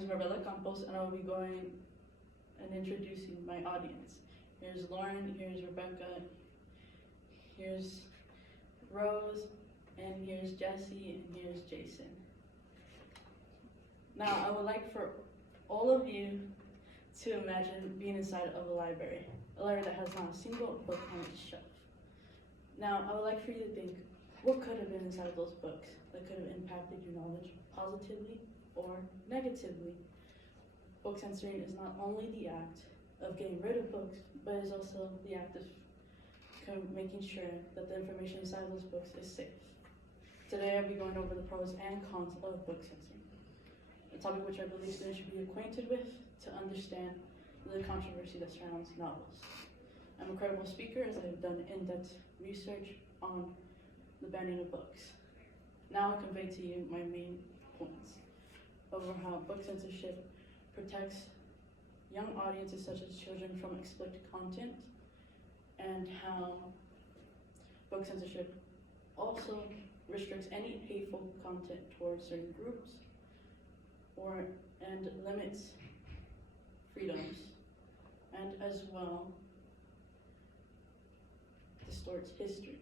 is Maribela Campos, and I will be going and introducing my audience. Here's Lauren, here's Rebecca, here's Rose, and here's Jesse, and here's Jason. Now, I would like for all of you to imagine being inside of a library that has not a single book on its shelf. Now, I would like for you to think, what could have been inside those books that could have impacted your knowledge positively or negatively? Book censoring is not only the act of getting rid of books, but is also the act of making sure that the information inside those books is safe. Today I'll be going over the pros and cons of book censoring, a topic which I believe students should be acquainted with to understand the controversy that surrounds novels. I'm a credible speaker as I have done in-depth research on the banning of books. Now I'll convey to you my main points over how book censorship protects young audiences such as children from explicit content, and how book censorship also restricts any hateful content towards certain groups and limits freedoms, and as well distorts history.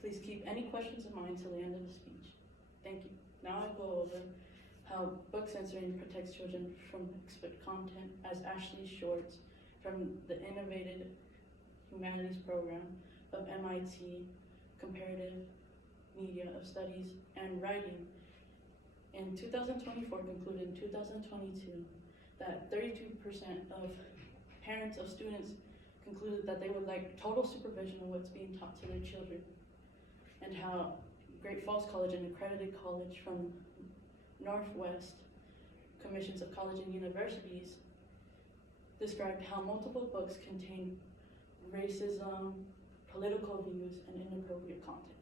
Please keep any questions in mind till the end of the speech. Thank you. Now I go over how book censoring protects children from explicit content, as Ashley Shorts from the Innovative Humanities Program of MIT Comparative Media of Studies and Writing in 2024 concluded in 2022 that 32% of parents of students concluded that they would like total supervision of what's being taught to their children, and how Great Falls College, an accredited college from Northwest Commissions of Colleges and Universities, described how multiple books contain racism, political views, and inappropriate content,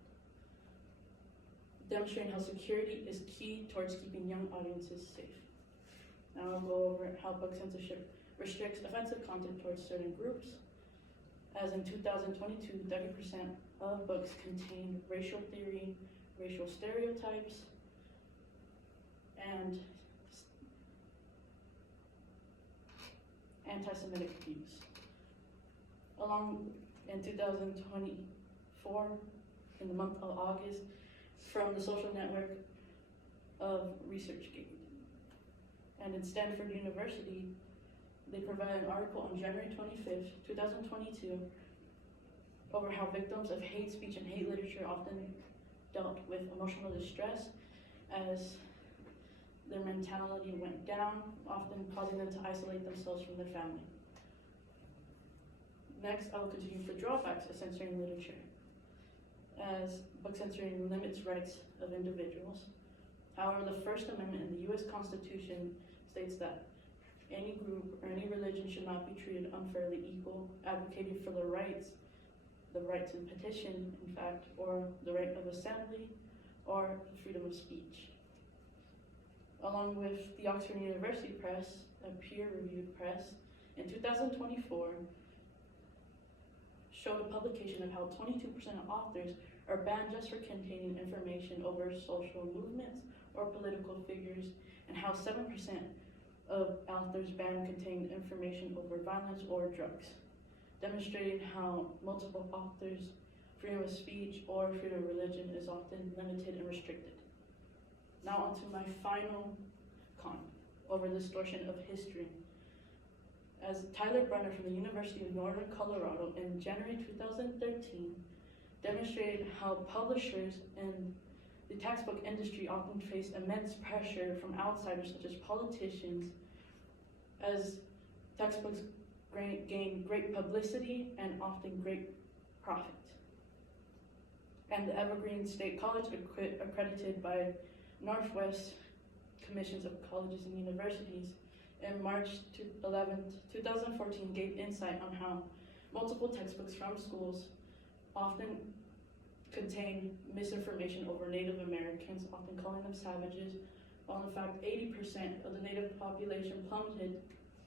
demonstrating how security is key towards keeping young audiences safe. Now I'll go over how book censorship restricts offensive content towards certain groups, as in 2022, 30% of books contained racial theory, racial stereotypes, and anti-Semitic views. Along in 2024, in the month of August, from the social network of ResearchGate. And in Stanford University, they provided an article on January 25th, 2022, over how victims of hate speech and hate literature often dealt with emotional distress as their mentality went down, often causing them to isolate themselves from their family. Next, I will continue for drawbacks of censoring literature, as book censoring limits rights of individuals. However, the First Amendment in the U.S. Constitution states that any group or any religion should not be treated unfairly equal, advocating for the right to petition, in fact, or the right of assembly, or the freedom of speech. Along with the Oxford University Press, a peer-reviewed press, in 2024, showed a publication of how 22% of authors are banned just for containing information over social movements or political figures, and how 7% of authors banned contained information over violence or drugs, demonstrating how multiple authors' freedom of speech or freedom of religion is often limited and restricted. Now onto my final con, over distortion of history. As Tyler Brenner from the University of Northern Colorado in January 2013 demonstrated how publishers in the textbook industry often face immense pressure from outsiders such as politicians, as textbooks gain great publicity and often great profit. And the Evergreen State College, accredited by Northwest Commissions of Colleges and Universities, in March 11, 2014, gave insight on how multiple textbooks from schools often contain misinformation over Native Americans, often calling them savages, while in fact 80% of the Native population plummeted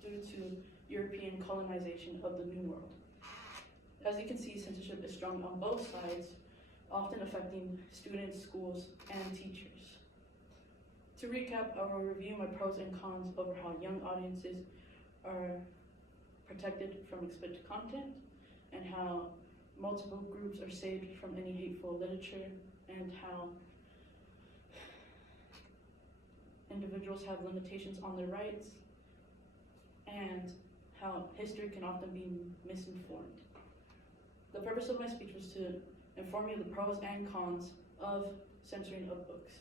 due to European colonization of the New World. As you can see, censorship is strong on both sides, often affecting students, schools, and teachers. To recap, I will review my pros and cons over how young audiences are protected from explicit content, and how multiple groups are saved from any hateful literature, and how individuals have limitations on their rights, and how history can often be misinformed. The purpose of my speech was to inform you of the pros and cons of censoring of books.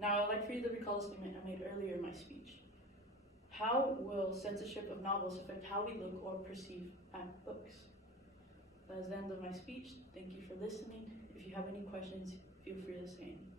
Now, I'd like for you to recall a statement I made earlier in my speech. How will censorship of novels affect how we look or perceive at books? That is the end of my speech. Thank you for listening. If you have any questions, feel free to say any.